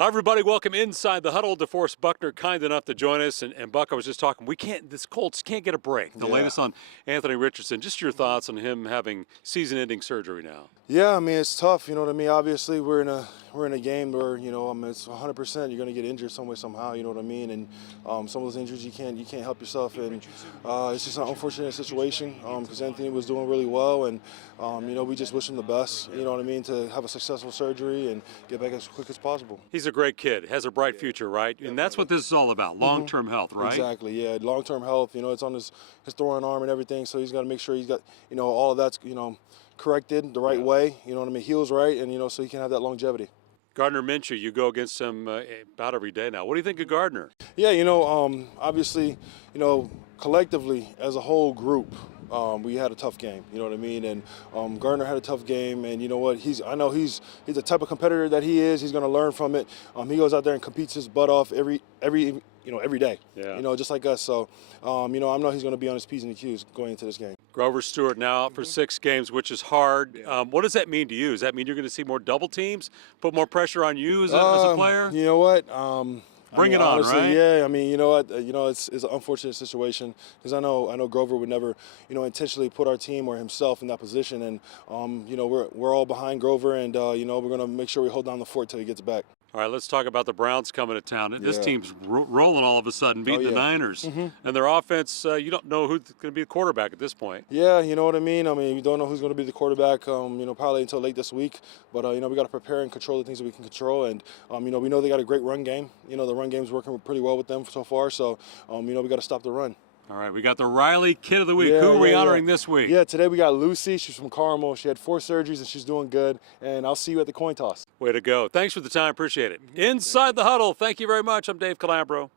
Hi, everybody. Welcome inside the huddle. DeForest Buckner, kind enough to join us. And Buck, I was just talking. This Colts can't get a break. The latest on Anthony Richardson. Just your thoughts on him having season-ending surgery now. Yeah, I mean it's tough. You know what I mean. Obviously, we're in a game where it's 100%. You're going to get injured some way somehow. You know what I mean. And some of those injuries you can't help yourself. And it's just an unfortunate situation because Anthony was doing really well, and we just wish him the best. You know what I mean, to have a successful surgery and get back as quick as possible. He's a great kid. Has a bright future, right? And that's what this is all about. Long-term health, right? Exactly. Yeah, long-term health. It's on his throwing arm and everything. So he's got to make sure he's got all of that's corrected the right way, you know what I mean, heals right, and so he can have that longevity. Gardner Minshew, you go against him about every day now. What do you think of Gardner? Yeah, obviously, collectively as a whole group, we had a tough game, you know what I mean, and Gardner had a tough game, and you know what, I know he's the type of competitor that he is. He's going to learn from it. He goes out there and competes his butt off every day, just like us. So, I know he's going to be on his P's and Q's going into this game. Grover Stewart now out for 6 games, which is hard. What does that mean to you? Does that mean you're going to see more double teams, put more pressure on you as a player? You know what? Bring it on, honestly, right? Yeah, I mean, you know what? It's an unfortunate situation because I know Grover would never, intentionally put our team or himself in that position, and we're all behind Grover, and we're going to make sure we hold down the fort till he gets back. All right, let's talk about the Browns coming to town. This team's rolling all of a sudden, beating the Niners. And their offense, you don't know who's going to be the quarterback at this point. Yeah, you know what I mean? We don't know who's going to be the quarterback, probably until late this week. But, we got to prepare and control the things that we can control. And, we know they got a great run game. The run game's working pretty well with them so far. So, we got to stop the run. All right, we got the Riley Kid of the Week. Who are we honoring this week? Yeah, today we got Lucy. She's from Carmel. She had 4 surgeries, and she's doing good. And I'll see you at the coin toss. Way to go. Thanks for the time. Appreciate it. Inside the Huddle. Thank you very much. I'm Dave Calabro.